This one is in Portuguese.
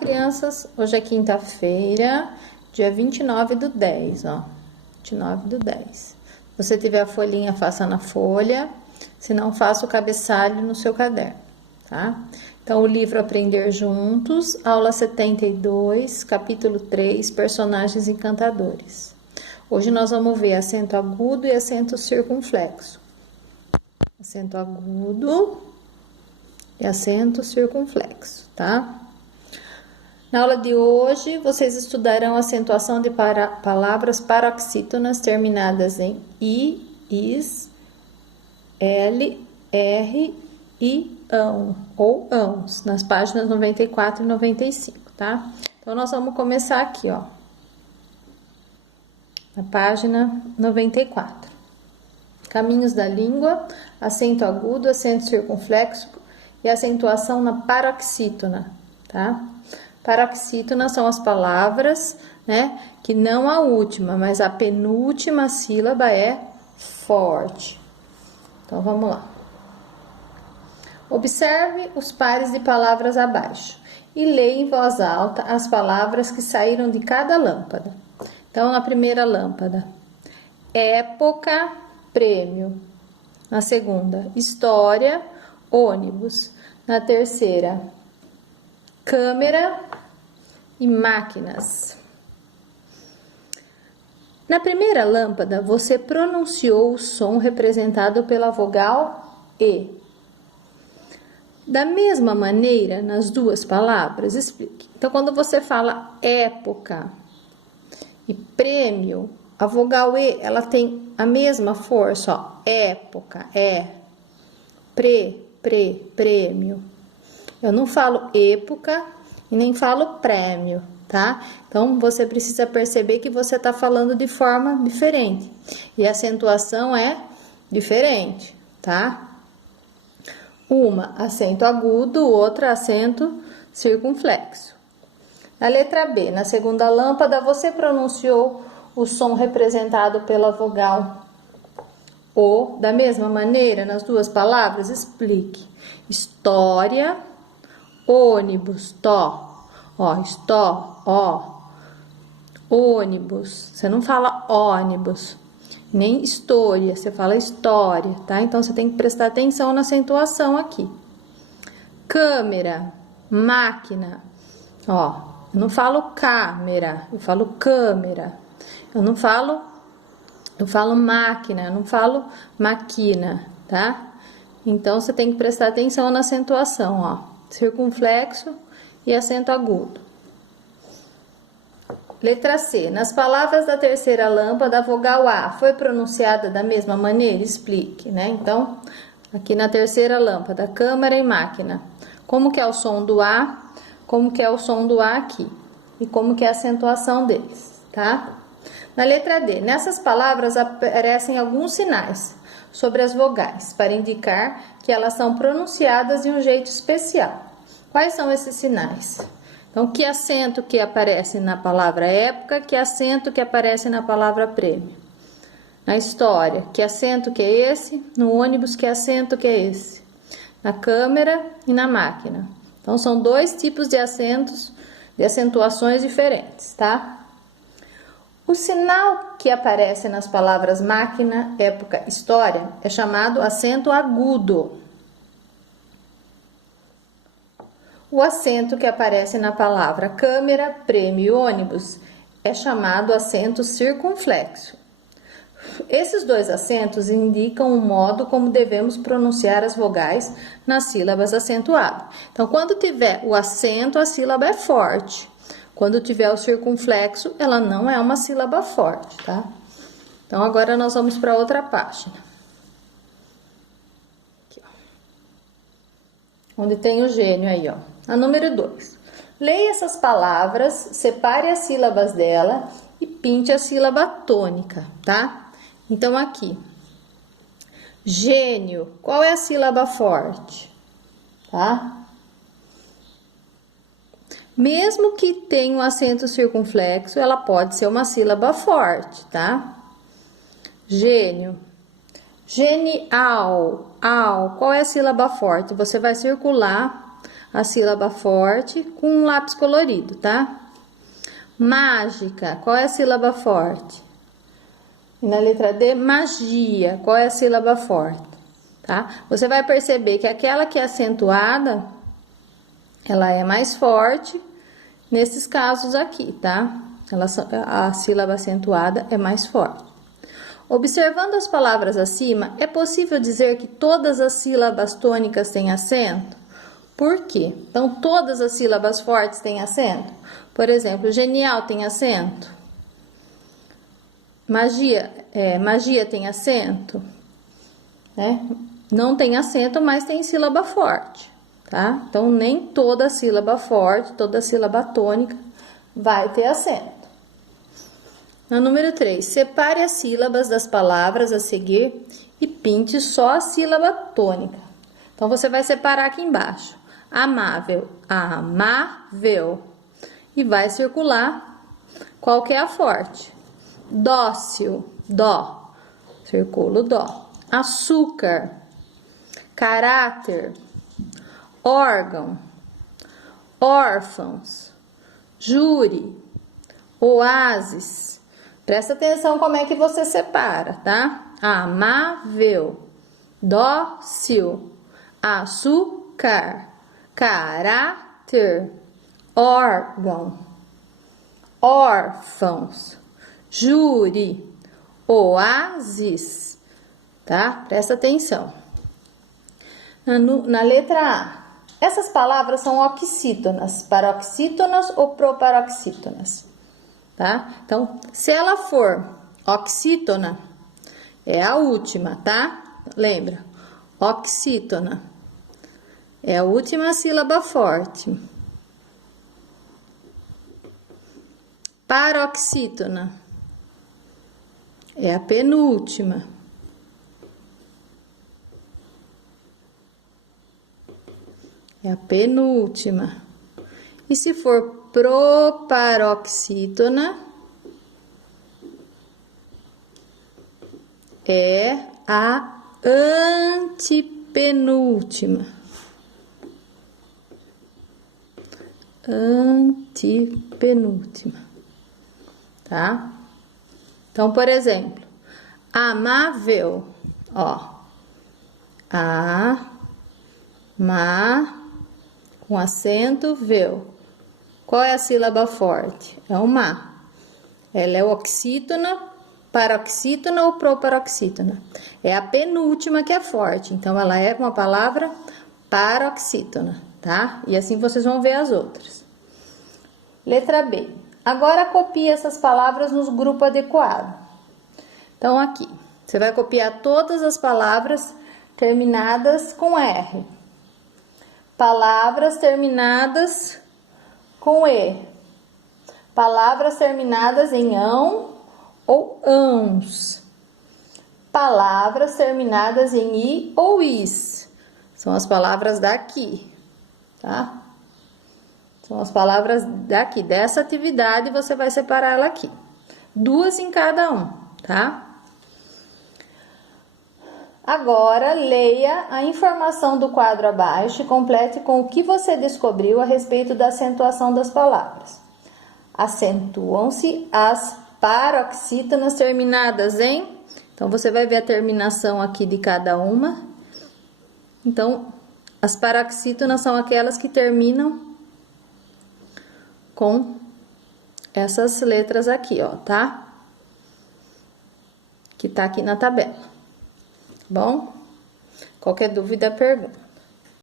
crianças? Hoje é quinta-feira, dia 29/10, ó. 29/10. Se você tiver a folhinha, faça na folha. Se não, faça o cabeçalho no seu caderno, tá? Então, o livro Aprender Juntos, aula 72, capítulo 3, personagens encantadores. Hoje nós vamos ver acento agudo e acento circunflexo. Acento agudo e acento circunflexo, tá? Na aula de hoje, vocês estudarão a acentuação de palavras paroxítonas terminadas em I, IS, L, R e ão, ou ãos, nas páginas 94 e 95, tá? Então, nós vamos começar aqui, ó, na página 94. Caminhos da língua, acento agudo, acento circunflexo e acentuação na paroxítona, tá? Paroxítonas são as palavras, né, que não a última, mas a penúltima sílaba é forte. Então, vamos lá. Observe os pares de palavras abaixo e leia em voz alta as palavras que saíram de cada lâmpada. Então, na primeira lâmpada, época, prêmio. Na segunda, história, ônibus. Na terceira, câmera e máquinas. Na primeira lâmpada, você pronunciou o som representado pela vogal E. Da mesma maneira, nas duas palavras, explique. Então, quando você fala época e prêmio, a vogal E, ela tem a mesma força, ó. Época, prêmio. Eu não falo época e nem falo prêmio, tá? Então, você precisa perceber que você está falando de forma diferente. E a acentuação é diferente, tá? Uma, acento agudo, outra, acento circunflexo. Na letra B, na segunda lâmpada, você pronunciou o som representado pela vogal O. Da mesma maneira, nas duas palavras, explique. História, ônibus, ó, ônibus, você não fala ônibus, nem história, você fala história, tá? Então, você tem que prestar atenção na acentuação aqui. Câmera, máquina, ó, eu não falo câmera, eu falo câmera, eu falo máquina, eu não falo máquina, tá? Então, você tem que prestar atenção na acentuação, ó, circunflexo e acento agudo. Letra C. Nas palavras da terceira lâmpada, a vogal A foi pronunciada da mesma maneira? Explique, né? Então, aqui na terceira lâmpada, câmera e máquina. Como que é o som do A? Como que é o som do A aqui? E como que é a acentuação deles, tá? Na letra D. Nessas palavras aparecem alguns sinais sobre as vogais, para indicar que elas são pronunciadas de um jeito especial. Quais são esses sinais? Então, que acento que aparece na palavra época, que acento que aparece na palavra prêmio. Na história, que acento que é esse? No ônibus, que acento que é esse? Na câmera e na máquina. Então, são dois tipos de acentos, de acentuações diferentes, tá? O sinal que aparece nas palavras máquina, época, história, é chamado acento agudo. O acento que aparece na palavra câmera, prêmio e ônibus é chamado acento circunflexo. Esses dois acentos indicam o modo como devemos pronunciar as vogais nas sílabas acentuadas. Então, quando tiver o acento, a sílaba é forte. Quando tiver o circunflexo, ela não é uma sílaba forte, tá? Então, agora nós vamos para outra página. Aqui, ó. Onde tem o gênio aí, ó. A número 2. Leia essas palavras, separe as sílabas dela e pinte a sílaba tônica, tá? Então, aqui. Gênio. Qual é a sílaba forte? Tá? Mesmo que tenha um acento circunflexo, ela pode ser uma sílaba forte, tá? Gênio. Genial. Qual é a sílaba forte? Você vai circular a sílaba forte com um lápis colorido, tá? Mágica, qual é a sílaba forte? E na letra D, magia, qual é a sílaba forte? Tá? Você vai perceber que aquela que é acentuada, ela é mais forte nesses casos aqui, tá? A sílaba acentuada é mais forte. Observando as palavras acima, é possível dizer que todas as sílabas tônicas têm acento? Por quê? Então, todas as sílabas fortes têm acento? Por exemplo, genial tem acento? Magia tem acento? Não tem acento, mas tem sílaba forte, tá? Então, nem toda sílaba forte, toda sílaba tônica vai ter acento. No número 3, separe as sílabas das palavras a seguir e pinte só a sílaba tônica. Então, você vai separar aqui embaixo. Amável, amável. E vai circular qual que é a forte. Dócil, dó. Circulo dó. Açúcar, caráter, órgão, órfãos, júri, oásis. Presta atenção como é que você separa, tá? Amável, dócil, açúcar, caráter, órgão, órfãos, júri, oásis, tá? Presta atenção. Na letra A, essas palavras são oxítonas, paroxítonas ou proparoxítonas, tá? Então, se ela for oxítona, é a última, tá? Lembra? Oxítona é a última sílaba forte. Paroxítona é a penúltima. É a penúltima. E se for proparoxítona, é a antepenúltima. Antepenúltima. Tá? Então, por exemplo, amável, ó. Com acento, veu. Qual é a sílaba forte? É o má. Ela é oxítona, paroxítona ou proparoxítona? É a penúltima que é forte. Então, ela é uma palavra paroxítona, tá? E assim vocês vão ver as outras. Letra B. Agora, copie essas palavras nos grupos adequados. Então, aqui, você vai copiar todas as palavras terminadas com R. Palavras terminadas com E. Palavras terminadas em ão ou ãos. Palavras terminadas em I ou is. São as palavras daqui, tá? São as palavras daqui, dessa atividade, você vai separar ela aqui. 2 em cada um, tá? Agora, leia a informação do quadro abaixo e complete com o que você descobriu a respeito da acentuação das palavras. Acentuam-se as paroxítonas terminadas em... Então, você vai ver a terminação aqui de cada uma. Então, as paroxítonas são aquelas que terminam com essas letras aqui, ó, tá? Que tá aqui na tabela. Bom, qualquer dúvida, pergunta.